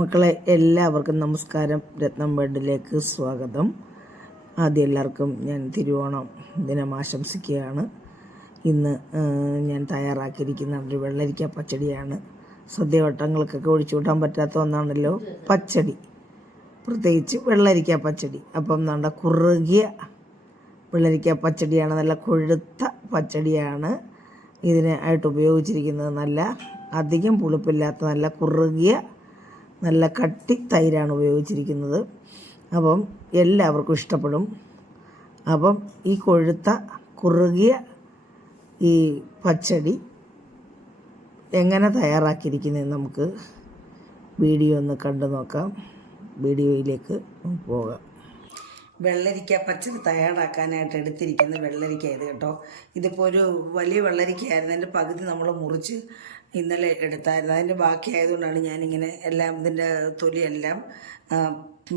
മക്കളെ എല്ലാവർക്കും നമസ്കാരം. രത്നം വേൾഡിലേക്ക് സ്വാഗതം. ആദ്യം എല്ലാവർക്കും ഞാൻ തിരുവോണം ദിനം ആശംസിക്കുകയാണ്. ഇന്ന് ഞാൻ തയ്യാറാക്കിയിരിക്കുന്ന ഒരു വെള്ളരിക്ക പച്ചടിയാണ്. സദ്യവട്ടങ്ങൾക്കൊക്കെ ഒഴിച്ചു കൂട്ടാൻ പറ്റാത്ത ഒന്നാണല്ലോ പച്ചടി, പ്രത്യേകിച്ച് വെള്ളരിക്ക പച്ചടി. അപ്പം നല്ല കുറുകിയ വെള്ളരിക്ക പച്ചടിയാണ്, നല്ല കൊഴുത്ത പച്ചടിയാണ് ഇതിനായിട്ട് ഉപയോഗിച്ചിരിക്കുന്നത്. നല്ല അധികം പുളിപ്പില്ലാത്ത നല്ല കുറുകിയ നല്ല കട്ടി തൈരാണ് ഉപയോഗിച്ചിരിക്കുന്നത്. അപ്പം എല്ലാവർക്കും ഇഷ്ടപ്പെടും. അപ്പം ഈ കൊഴുത്ത കുറുകിയ ഈ പച്ചടി എങ്ങനെ തയ്യാറാക്കിയിരിക്കുന്നതെന്ന് നമുക്ക് വീഡിയോ ഒന്ന് കണ്ടു നോക്കാം. വീഡിയോയിലേക്ക് പോകാം. വെള്ളരിക്ക പച്ചടി തയ്യാറാക്കാനായിട്ട് എടുത്തിരിക്കുന്ന വെള്ളരിക്ക ഇത് കേട്ടോ. ഇതിപ്പോൾ ഒരു വലിയ വെള്ളരിക്കയായിരുന്നു. അതിൻ്റെ പകുതി നമ്മൾ മുറിച്ച് ഇന്നലെ എടുത്തായിരുന്നു. അതിൻ്റെ ബാക്കി ആയതുകൊണ്ടാണ് ഞാനിങ്ങനെ എല്ലാം ഇതിൻ്റെ തൊലിയെല്ലാം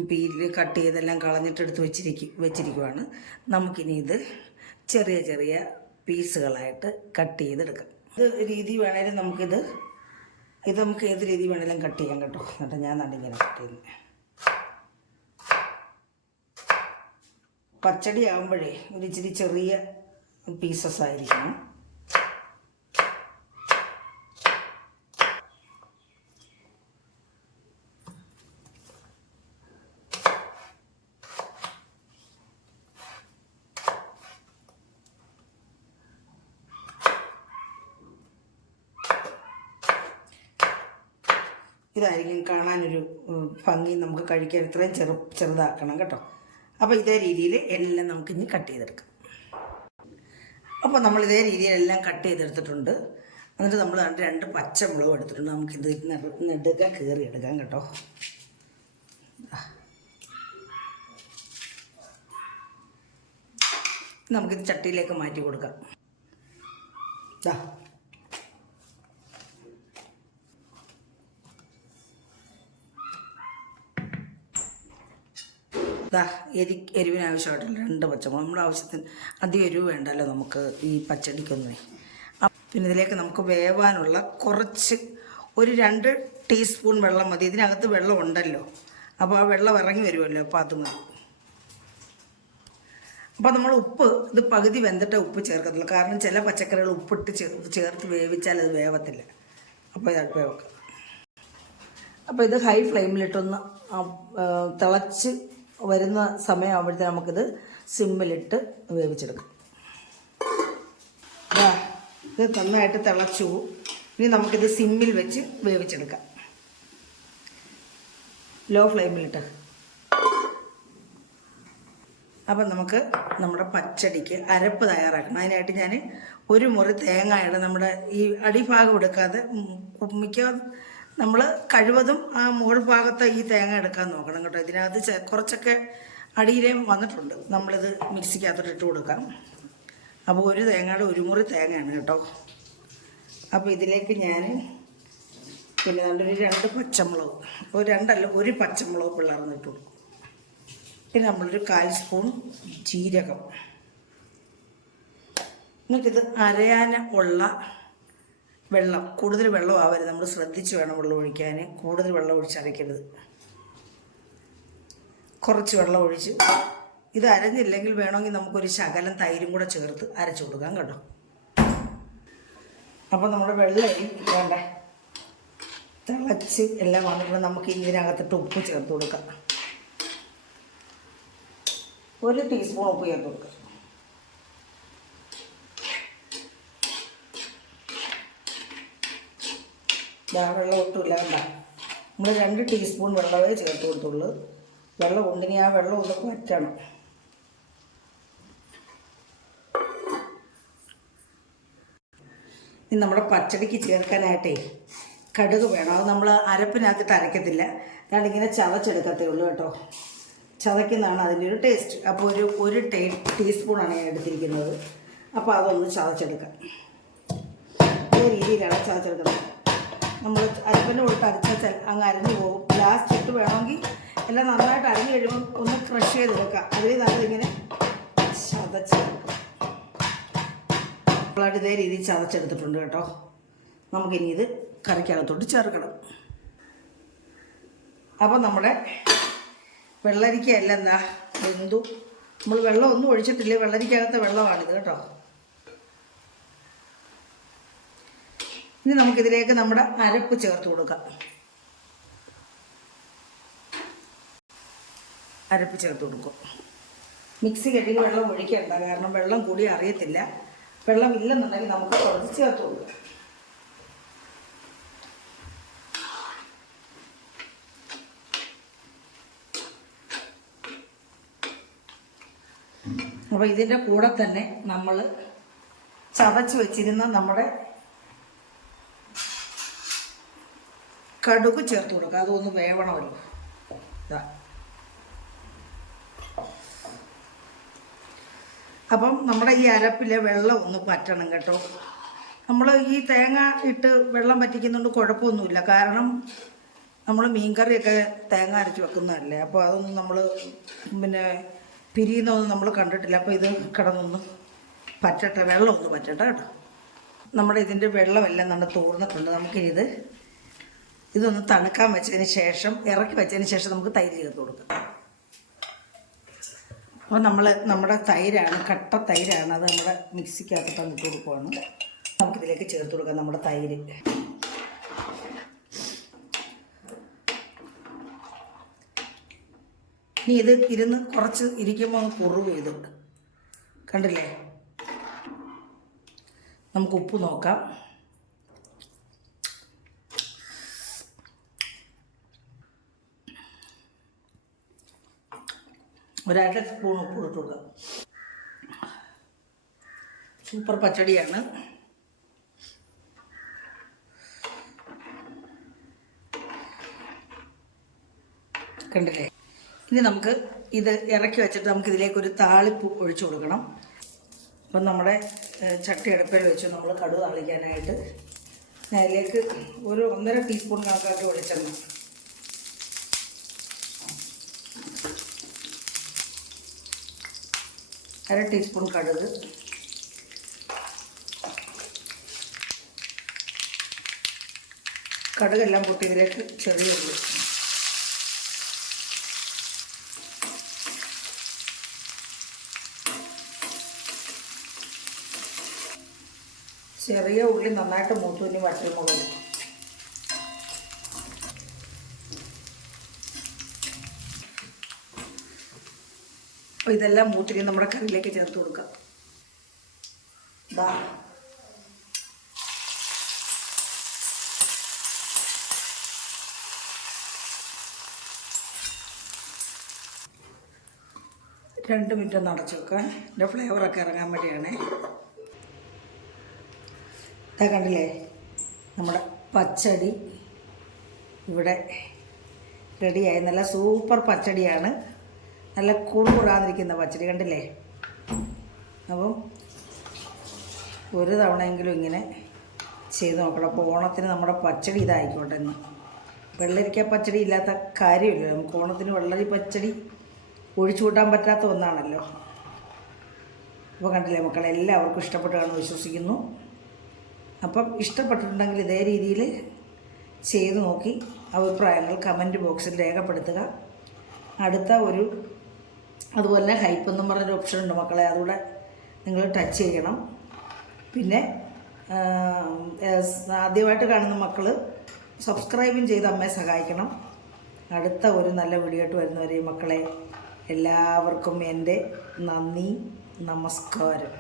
പീല് കട്ട് ചെയ്തെല്ലാം കളഞ്ഞിട്ടെടുത്ത് വെച്ചിരിക്കുവാണ്. നമുക്കിനി ഇത് ചെറിയ ചെറിയ പീസുകളായിട്ട് കട്ട് ചെയ്തെടുക്കാം. ഇത് രീതി വേണേലും നമുക്ക് ഏത് രീതി വേണേലും കട്ട് ചെയ്യാം കേട്ടോ. എന്നിട്ട് ഞാൻ നടിങ്ങനെ കട്ട് ചെയ്യുന്നത്. പച്ചടി ആകുമ്പോഴേ ഒരു ഇച്ചിരി ചെറിയ പീസസ് ആയിരിക്കണം. ഇതായിരിക്കും കാണാനൊരു ഭംഗി, നമുക്ക് കഴിക്കാൻ ഇത്രയും ചെറുതാക്കണം കേട്ടോ. അപ്പോൾ ഇതേ രീതിയിൽ എല്ലാം നമുക്കിനി കട്ട് ചെയ്തെടുക്കാം. അപ്പോൾ നമ്മൾ ഇതേ രീതിയിലെല്ലാം കട്ട് ചെയ്തെടുത്തിട്ടുണ്ട്. എന്നിട്ട് നമ്മൾ 2 പച്ചമുളകും എടുത്തിട്ടുണ്ട്. നമുക്കിത് നെടുക കീറിയെടുക്കാം കേട്ടോ. നമുക്കിത് ചട്ടിയിലേക്ക് മാറ്റി കൊടുക്കാം. എരിവിനാവശ്യമായിട്ടുള്ള 2 പച്ചമുളക്. നമ്മുടെ ആവശ്യത്തിന് അധികം എരിവ് വേണ്ടല്ലോ നമുക്ക് ഈ പച്ചടിക്കൊന്നുമേ. പിന്നെ ഇതിലേക്ക് നമുക്ക് വേവാനുള്ള കുറച്ച് ഒരു 2 ടീസ്പൂൺ വെള്ളം മതി. ഇതിനകത്ത് വെള്ളം ഉണ്ടല്ലോ, അപ്പോൾ ആ വെള്ളം ഇറങ്ങി വരുമല്ലോ, അപ്പോൾ അത് മതി. അപ്പോൾ നമ്മൾ ഉപ്പ് ഇത് പകുതി വെന്തിട്ട് ഉപ്പ് ചേർക്കത്തില്ല. കാരണം ചില പച്ചക്കറികൾ ഉപ്പിട്ട് ചേർത്ത് വേവിച്ചാൽ അത് വേവത്തില്ല. അപ്പോൾ ഇത് അടുപ്പേ വെക്കാം. അപ്പോൾ ഇത് ഹൈ ഫ്ലെയിമിലിട്ടൊന്ന് തിളച്ച് വരുന്ന സമയമാകുമ്പോഴത്തേന് നമുക്കിത് സിമ്മിലിട്ട് വേവിച്ചെടുക്കാം. ഇത് നന്നായിട്ട് തിളച്ചു. ഇനി നമുക്കിത് സിമ്മിൽ വെച്ച് വേവിച്ചെടുക്കാം, ലോ ഫ്ലെയിമിലിട്ട്. അപ്പം നമുക്ക് നമ്മുടെ പച്ചടിക്ക് അരപ്പ് തയ്യാറാക്കണം. അതിനായിട്ട് ഞാൻ ഒരു മുറി തേങ്ങയുടെ നമ്മുടെ ഈ അടിഭാഗം എടുക്കാതെ നമ്മൾ കഴിവതും ആ മുകൾ ഭാഗത്ത് ഈ തേങ്ങ എടുക്കാൻ നോക്കണം കേട്ടോ. ഇതിനകത്ത് കുറച്ചൊക്കെ അടിയിലേ വന്നിട്ടുണ്ട്. നമ്മളിത് മിക്സിക്കകത്തോട്ട് ഇട്ട് കൊടുക്കാം. അപ്പോൾ ഒരു തേങ്ങയുടെ ഒരു മുറി തേങ്ങയാണ് കേട്ടോ. അപ്പോൾ ഇതിലേക്ക് ഞാൻ പിന്നെ നല്ലൊരു 2 പച്ചമുളക്, ഒരു പച്ചമുളക് പിളർന്നിട്ട് കൊടുക്കും. പിന്നെ നമ്മളൊരു 1/4 സ്പൂൺ ജീരകം. എന്നിട്ടിത് അരയാൻ ഉള്ള വെള്ളം, കൂടുതൽ വെള്ളം ആവരുത്, നമ്മൾ ശ്രദ്ധിച്ച് വേണം വെള്ളം ഒഴിക്കാൻ. കൂടുതൽ വെള്ളം ഒഴിച്ച് അരയ്ക്കരുത്. കുറച്ച് വെള്ളം ഒഴിച്ച് ഇത് അരഞ്ഞില്ലെങ്കിൽ വേണമെങ്കിൽ നമുക്കൊരു ശകലം തൈരും കൂടെ ചേർത്ത് അരച്ചു കൊടുക്കാം കേട്ടോ. അപ്പോൾ നമ്മുടെ വെള്ളം വേണ്ട തിളച്ച് എല്ലാം വന്നിട്ട് നമുക്ക് ഇതിനകത്തിട്ട് ഉപ്പ് ചേർത്ത് കൊടുക്കാം. 1 ടീസ്പൂൺ ഉപ്പ് ചേർത്ത് കൊടുക്കാം. വെള്ളം ഒട്ടുമില്ല കണ്ട. നമ്മൾ 2 ടീസ്പൂൺ വെള്ളമേ ചേർത്ത് കൊടുത്തുള്ളൂ. വെള്ളം ഉണ്ടെങ്കിൽ ആ വെള്ളം ഒന്ന് വറ്റണം. ഇനി നമ്മുടെ പച്ചടിക്ക് ചേർക്കാനായിട്ടേ കടുക് വേണം. അത് നമ്മൾ അരപ്പിനകത്തിട്ട് അരയ്ക്കത്തില്ല, അതാണ് ഇങ്ങനെ ചതച്ചെടുക്കത്തേ ഉള്ളൂ കേട്ടോ. ചതയ്ക്കുന്നതാണ് അതിൻ്റെ ഒരു ടേസ്റ്റ്. അപ്പോൾ ഒരു ടീസ്പൂണാണ് ഞാൻ എടുത്തിരിക്കുന്നത്. അപ്പോൾ അതൊന്ന് ചതച്ചെടുക്കാം. അതേ രീതിയിലാണ് ചതച്ചെടുക്കുന്നത്. നമ്മൾ അരപ്പിൻ്റെ കൊടുത്ത് അരച്ചാൽ അങ്ങ് അരഞ്ഞു പോകും. ലാസ്റ്റ് ഇട്ട് വേണമെങ്കിൽ എല്ലാം നന്നായിട്ട് അരഞ്ഞു കഴിയുമ്പോൾ ഒന്ന് ക്രഷ് ചെയ്തെടുക്കാം. അതിൽ നമ്മളിങ്ങനെ ചതച്ചെടുക്കാം. നമ്മളായിട്ട് ഇതേ രീതിയിൽ ചതച്ചെടുത്തിട്ടുണ്ട് കേട്ടോ. നമുക്കിനി ഇത് കറിക്കകത്തോട്ട് ചേർക്കണം. അപ്പോൾ നമ്മുടെ വെള്ളരിക്ക എല്ലാം എന്താ വെന്തു. നമ്മൾ വെള്ളം ഒന്നും ഒഴിച്ചിട്ടില്ല, വെള്ളരിക്കകത്തെ വെള്ളമാണിത് കേട്ടോ. ഇനി നമുക്കിതിലേക്ക് നമ്മുടെ അരപ്പ് ചേർത്ത് കൊടുക്കാം. അരപ്പ് ചേർത്ത് കൊടുക്കും. മിക്സി കെട്ടിന് വെള്ളം ഒഴിക്കണ്ട, കാരണം വെള്ളം കൂടി അറിയത്തില്ല. വെള്ളം ഇല്ലെന്നുണ്ടെങ്കിൽ നമുക്ക് കുറച്ച് ചേർത്ത് കൊടുക്കാം. അപ്പോൾ ഇതിൻ്റെ കൂടെ തന്നെ നമ്മൾ ചതച്ച് വെച്ചിരുന്ന നമ്മുടെ കടുക് ചേർത്ത് കൊടുക്കുക. അതൊന്ന് വേവണമല്ലോ. ഇതാ, അപ്പം നമ്മുടെ ഈ അരപ്പിലെ വെള്ളം ഒന്ന് പറ്റണം കേട്ടോ. നമ്മൾ ഈ തേങ്ങ ഇട്ട് വെള്ളം പറ്റിക്കുന്നുണ്ട് കുഴപ്പമൊന്നുമില്ല, കാരണം നമ്മൾ മീൻകറിയൊക്കെ തേങ്ങ അരച്ച് വെക്കുന്നതല്ലേ. അപ്പോൾ അതൊന്നും നമ്മൾ പിരിയുന്നതൊന്നും നമ്മൾ കണ്ടിട്ടില്ല. അപ്പോൾ ഇത് കിടന്നൊന്ന് പറ്റട്ടെ, വെള്ളം ഒന്ന് പറ്റട്ടെ കേട്ടോ. നമ്മുടെ ഇതിൻ്റെ വെള്ളമെല്ലാം നല്ല തോർന്നിട്ടുണ്ട്. നമുക്കിത് ഇതൊന്ന് തണുക്കാൻ വെച്ചതിന് ശേഷം, ഇറക്കി വെച്ചതിന് ശേഷം നമുക്ക് തൈര് ചേർത്ത് കൊടുക്കാം. അപ്പോൾ നമ്മുടെ തൈരാണ്, കട്ട തൈരാണ്. അത് നമ്മുടെ മിക്സിക്കകത്ത് തന്നിട്ട് കൊടുക്കുവാണ്. നമുക്കിതിലേക്ക് ചേർത്ത് കൊടുക്കാം നമ്മുടെ തൈര്. ഇനി ഇത് ഇരുന്ന് കുറച്ച് ഇരിക്കുമ്പോൾ ഒന്ന് കുറുവ് ഇത് കണ്ടില്ലേ. നമുക്ക് ഉപ്പ് നോക്കാം. ഒരര സ്പൂൺ ഉപ്പ് ഇട്ട് കൊടുക്കാം. സൂപ്പർ പച്ചടിയാണ്. കണ്ടില്ലേ. ഇനി നമുക്ക് ഇത് ഇറക്കി വെച്ചിട്ട് നമുക്ക് ഇതിലേക്കൊരു താളിപ്പ് ഒഴിച്ചു കൊടുക്കണം. അപ്പം നമ്മുടെ ചട്ടി അടുപ്പിൽ വെച്ച് നമ്മൾ കടുക് താളിക്കാനായിട്ട് അതിലേക്ക് ഒരു 1.5 ടീസ്പൂൺ കണക്കാക്കി വെളിച്ചെണ്ണ, അര ടീസ്പൂൺ കടുക്, കടുകെല്ലാം പൊട്ടി ഇതിലേക്ക് ചെറിയ ഉള്ളി, ചെറിയ ഉള്ളി നന്നായിട്ട് മൂത്തുന്നി വറ്റൽമുളക്, അപ്പോൾ ഇതെല്ലാം മൂത്തിരി നമ്മുടെ കറിയിലേക്ക് ചേർത്ത് കൊടുക്കാം. ഇതാ രണ്ട് മിനിറ്റ് ഒന്ന് അടച്ചു വെക്കാം. ഇതിൻ്റെ ഫ്ലേവറൊക്കെ ഇറങ്ങാൻ വേണ്ടിയാണ്. ഇതാ കണ്ടില്ലേ, നമ്മുടെ പച്ചടി ഇവിടെ റെഡിയായി. നല്ല സൂപ്പർ പച്ചടിയാണ്, നല്ല കുറുകുറാന്നിരിക്കുന്ന പച്ചടി കണ്ടില്ലേ. അപ്പം ഒരു തവണയെങ്കിലും ഇങ്ങനെ ചെയ്ത് നോക്കണം. അപ്പോൾ ഓണത്തിന് നമ്മുടെ പച്ചടി ഇതായിക്കോട്ടെ. എന്ന് വെള്ളരിക്ക പച്ചടി ഇല്ലാത്ത കാര്യമില്ല. നമുക്ക് ഓണത്തിന് വെള്ളരി പച്ചടി ഒഴിച്ചു കൂട്ടാൻ പറ്റാത്ത ഒന്നാണല്ലോ. അപ്പോൾ കണ്ടില്ലേ മക്കളെ, എല്ലാവർക്കും ഇഷ്ടപ്പെട്ടു കാണുമെന്ന് വിശ്വസിക്കുന്നു. അപ്പം ഇഷ്ടപ്പെട്ടിട്ടുണ്ടെങ്കിൽ ഇതേ രീതിയിൽ ചെയ്ത് നോക്കി അഭിപ്രായങ്ങൾ കമൻറ്റ് ബോക്സിൽ രേഖപ്പെടുത്തുക. അടുത്ത അതുപോലെ തന്നെ ഹൈപ്പ് എന്നും പറഞ്ഞൊരു ഓപ്ഷൻ ഉണ്ട് മക്കളെ, അതുകൂടെ നിങ്ങൾ ടച്ച് ചെയ്യണം. പിന്നെ ആദ്യമായിട്ട് കാണുന്ന മക്കൾ സബ്സ്ക്രൈബും ചെയ്ത് അമ്മയെ സഹായിക്കണം. അടുത്ത ഒരു നല്ല വീഡിയോ ആയിട്ട് വരുന്നവരെ മക്കളെ എല്ലാവർക്കും എൻ്റെ നന്ദി, നമസ്കാരം.